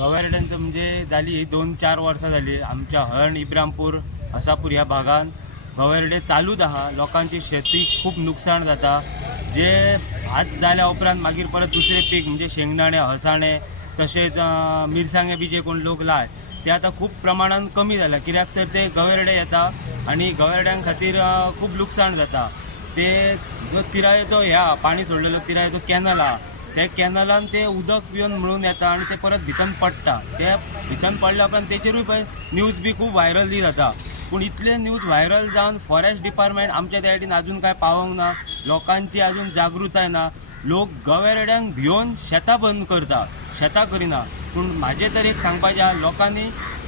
गवेरड्यांचं म्हणजे झाली 2-4 वर्सां झाली आमच्या हळण इब्रामपूर हसापूर ह्या भागात गवेरडे चालूच आहा. लोकांची शेती खूप नुकसाण जाता. जे भात जाल्या उपरांत मागीर परत दुसरे पीक म्हणजे शेंगदाणे हळसाणे तसेच मिरसांगे बी जे कोण लोक लाय ते आता खूप प्रमाणात कमी झाला. कित्याक तर ते गवेरडे येता आणि गवेरड्यां खातीर खूप नुकसाण जाता. ते जो तिरायेचो ह्या पाणी सोडलेलो तिरायेचो कॅनल हा त्या कॅनलान ते उदक पिवन म्हणून येता आणि ते परत भितन पडटा. ते भितन पडल्या उपरांत तेचेरूय पळय न्यूज बी खूप व्हायरल जाता. पूण इतले न्यूज व्हायरल जावन फॉरेस्ट डिपार्टमेंट आमच्या त्या सायडीन अजून काय पावोंक ना. लोकांची अजून जागृताय ना. लोक गवेरड्यांक भिवन शेतां बंद करता, शेतां करिना. पूण म्हाजें तर एक सांगपाचें आहा, लोकांनी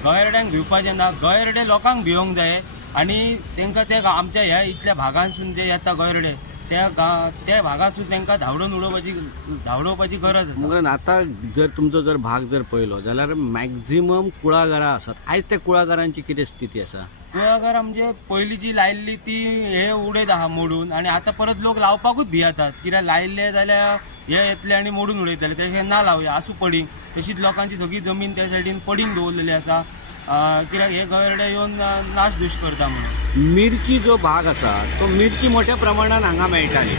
गवेरड्यांक भिवपाचें ना. गवेरडे लोकांक भिवंक जाय आणि तांकां ते आमच्या ह्या इतल्या भागांसून जे येता गवेरडे त्या भागासून तांकां धांवडोवपाची गरज आसा. म्हणून आता जर तुमचो जर भाग जर पळयलो जाल्यार मॅक्झिमम कुळागरां आसात. आयज त्या कुळागरांची कितें स्थिती आसा? कुळागर म्हणजे पयलीं जी लायल्ली ती हे उडयत आहा मोडून आणि आता परत लोक लावपाकूच भियेतात. कित्याक लायल्ले जाल्यार हे येतले आणि मोडून उडयतले. तशें ना लावया आसूं पडींग. तशीच लोकांची सगळी जमीन त्या सायडीन पडींग दवरलेली आसा. कित्याक हे गवेरडे येवन नाशधूश करता म्हणून. मिरची जो भाग आसा तो मिरची मोठ्या प्रमाणात हांगा मेळटाली.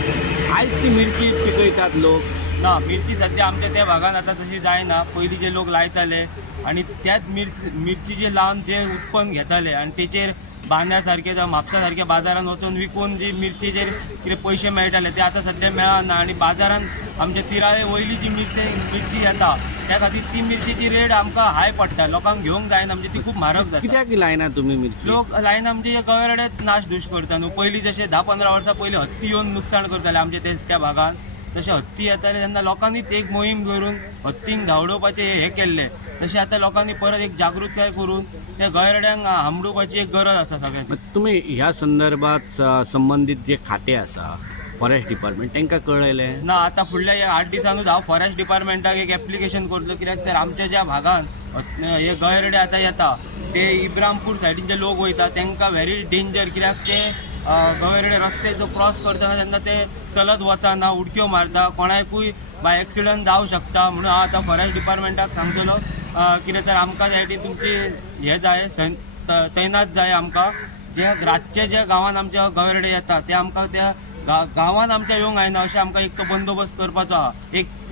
आयज ती मिरची पिकयतात लोक. ना मिरची सध्या आमच्या त्या भागात आता तशी जायना. पयलीं जे लोक लायताले आणि त्याच मिरची जे लावन जे उत्पन्न घेताले आणि तेचेर बांद्या सारखे जावं म्हापसा सारख्या बाजारात वचून विकून जी मिरचीचेर कितें पयशे मेळटाले ते आता सध्या मेळना. आणि बाजारात आमच्या तिराळे वयली जी मिरची येता त्या खातीर ती मिरचीची रेट आमकां हाय पडटा. लोकांक घेवंक जायना म्हणजे ती खूप म्हारग जाता. कित्याक लायना तुमी मिरची? लोक लायना म्हणजे गवेरडे नाशधूश करता न्हू. पयलीं जशे 10-15 वर्सां पयलीं हत्ती येवन नुकसाण करताले आमच्या त्या भागात. तशे हत्ती येताले तेन्ना लोकांनीच एक मोहीम करून हत्तींक धांवडोवपाचे हे केल्ले. तशें आतां लोकांनी परत एक जागृताय करून त्या गवेरड्यांक हांबडोवपाची एक गरज आसा सगळ्यांची. तुम्ही ह्या संदर्भात संबंधित जे खाते आसा फॉरेस्ट डिपार्टमेंट तांकां कळयलें? ना आता फुडल्या 8 दिसांनूच हांव फॉरेस्ट डिपार्टमेंटाक एक एप्लिकेशन करतलो. कित्याक तर आमच्या ज्या भागांत हे गवेरडे आतां येता ते इब्रामपूर सायडीन लोक वयता तांकां व्हेरी डेंजर. कित्याक ते गवेरडे रस्ते जो क्रॉस करतना तेन्ना ते चलत वचना, उडक्यो मारता, कोणाकूय बाय एक्सिडंट जावं शकता. म्हणून हांव आतां फॉरेस्ट डिपार्टमेंटाक सांगतलो कितें तर आमकां सायडीन तुमची हे जाय तैनात जाय. आमकां जे रातचे जे गांवांत आमच्या गवेरडे येता ते आमकां त्या गांवांत आमच्या येवंक जायना अशें आमकां एक तो बंदोबस्त करपाचो आहा. एक